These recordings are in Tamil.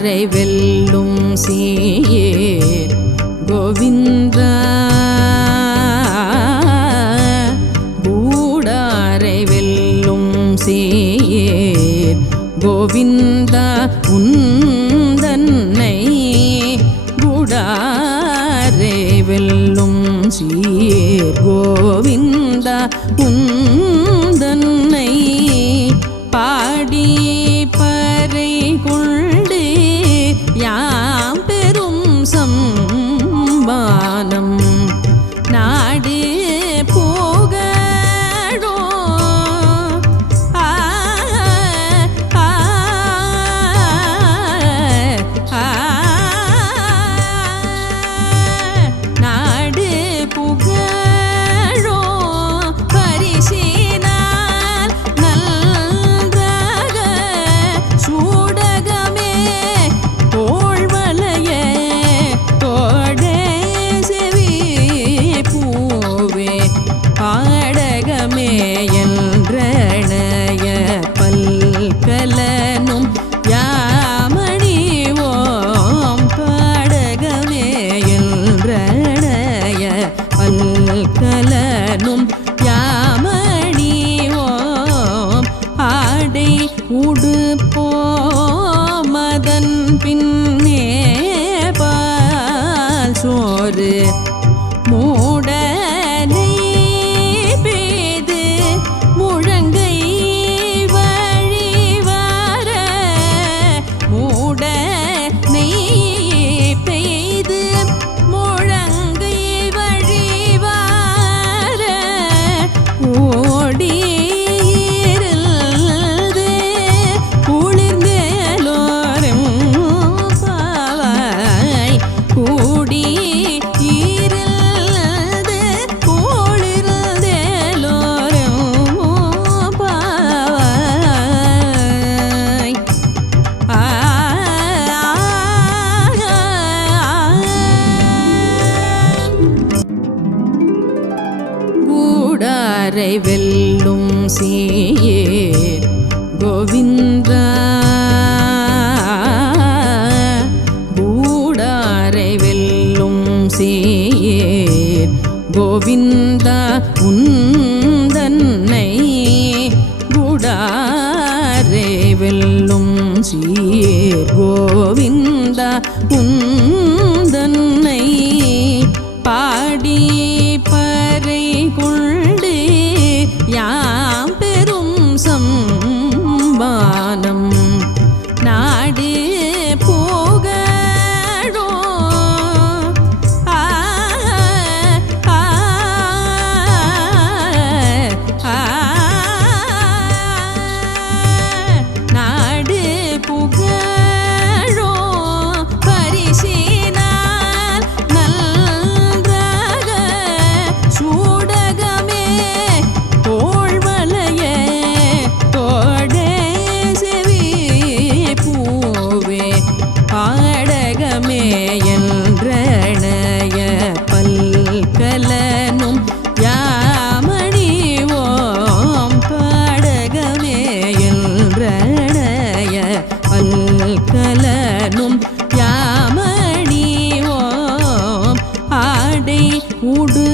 கூடாரை வெல்லும் சீ సంబాన ஆடை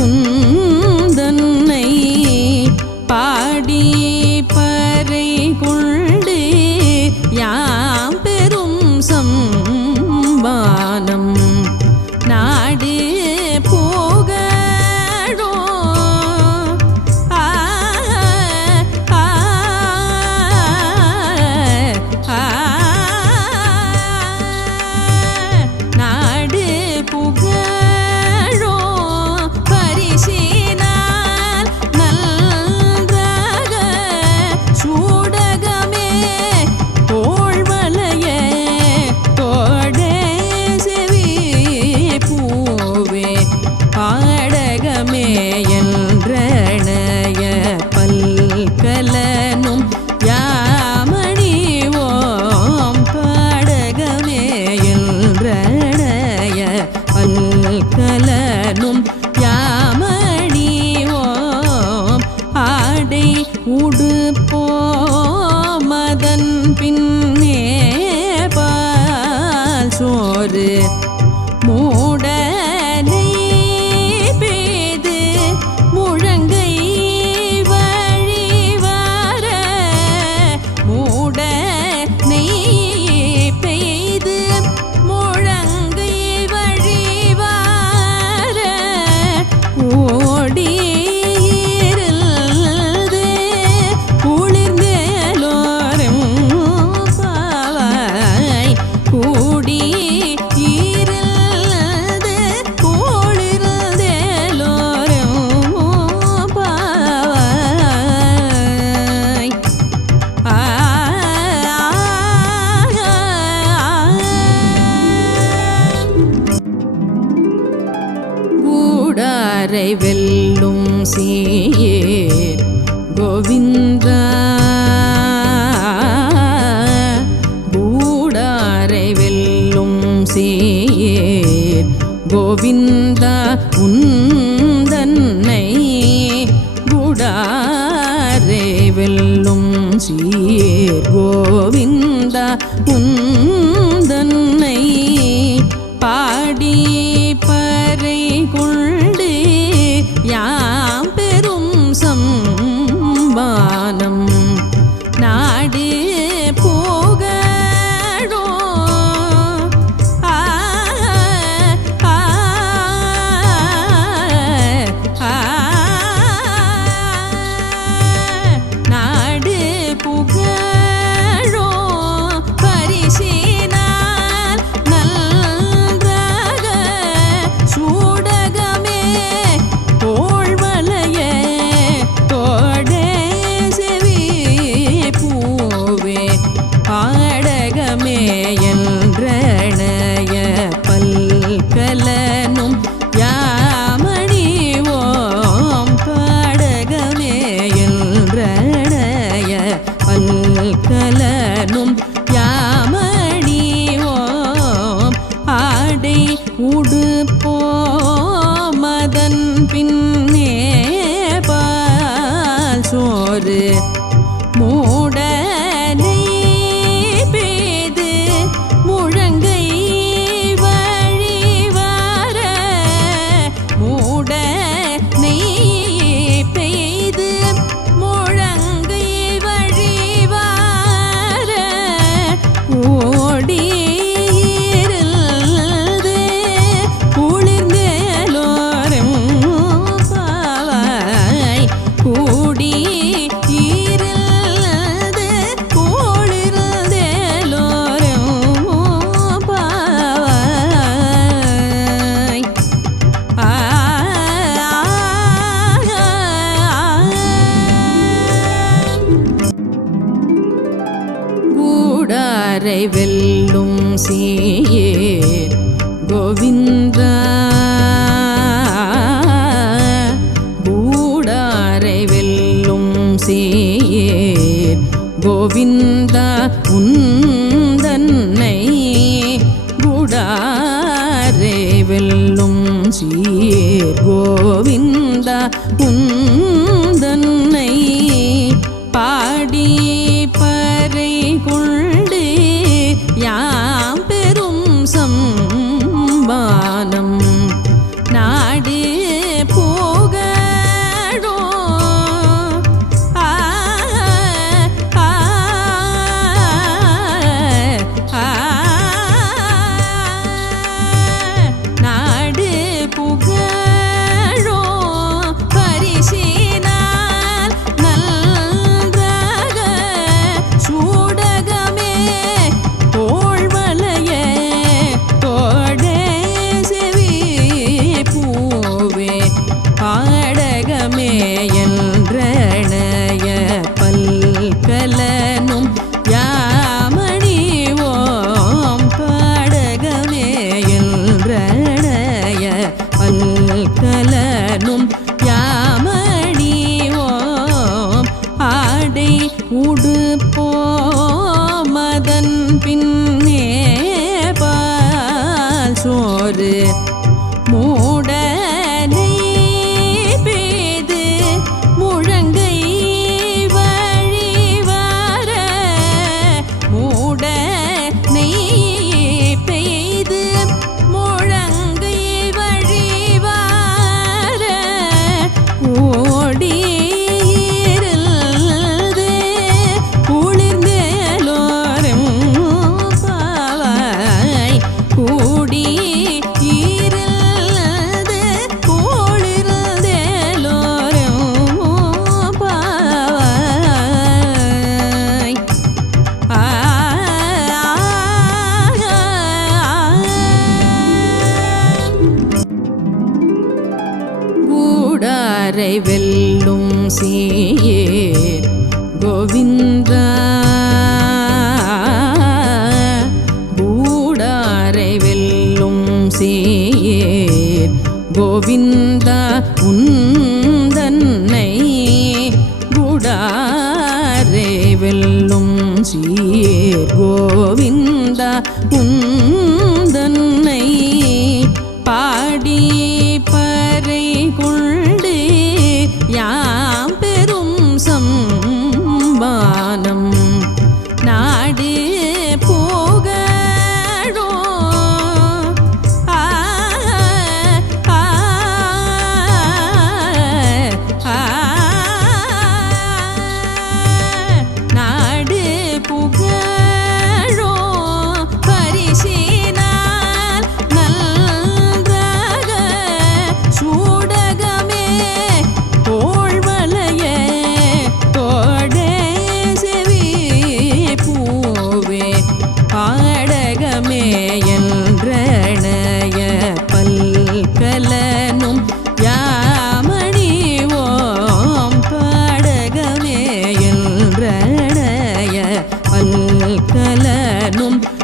உன் நீயே கோவிந்தா. கூடாரை வெல்லும் சேயே கோவிந்த. கோவிந்தா உந்தன்னை பாடி பறை கொள் வெல்லும் சீயே Venom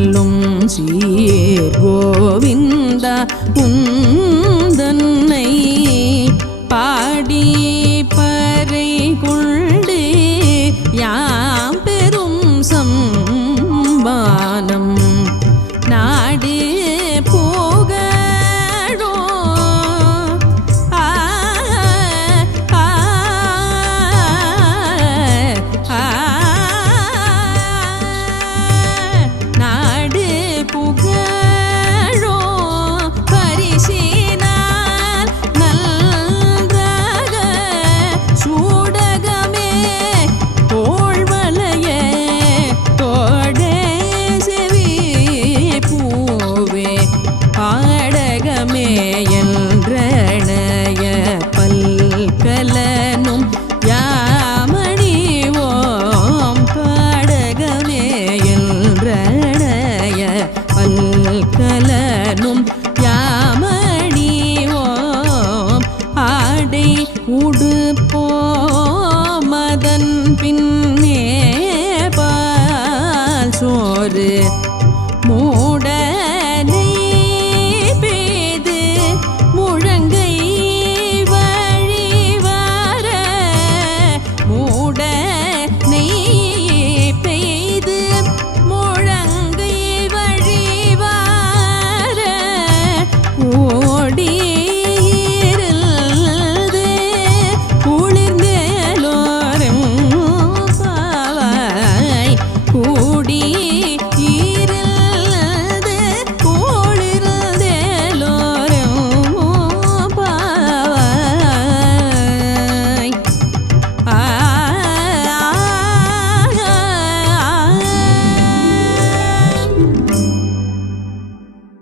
வெல்லும் சீர் கோவிந்தா உந்தன்னை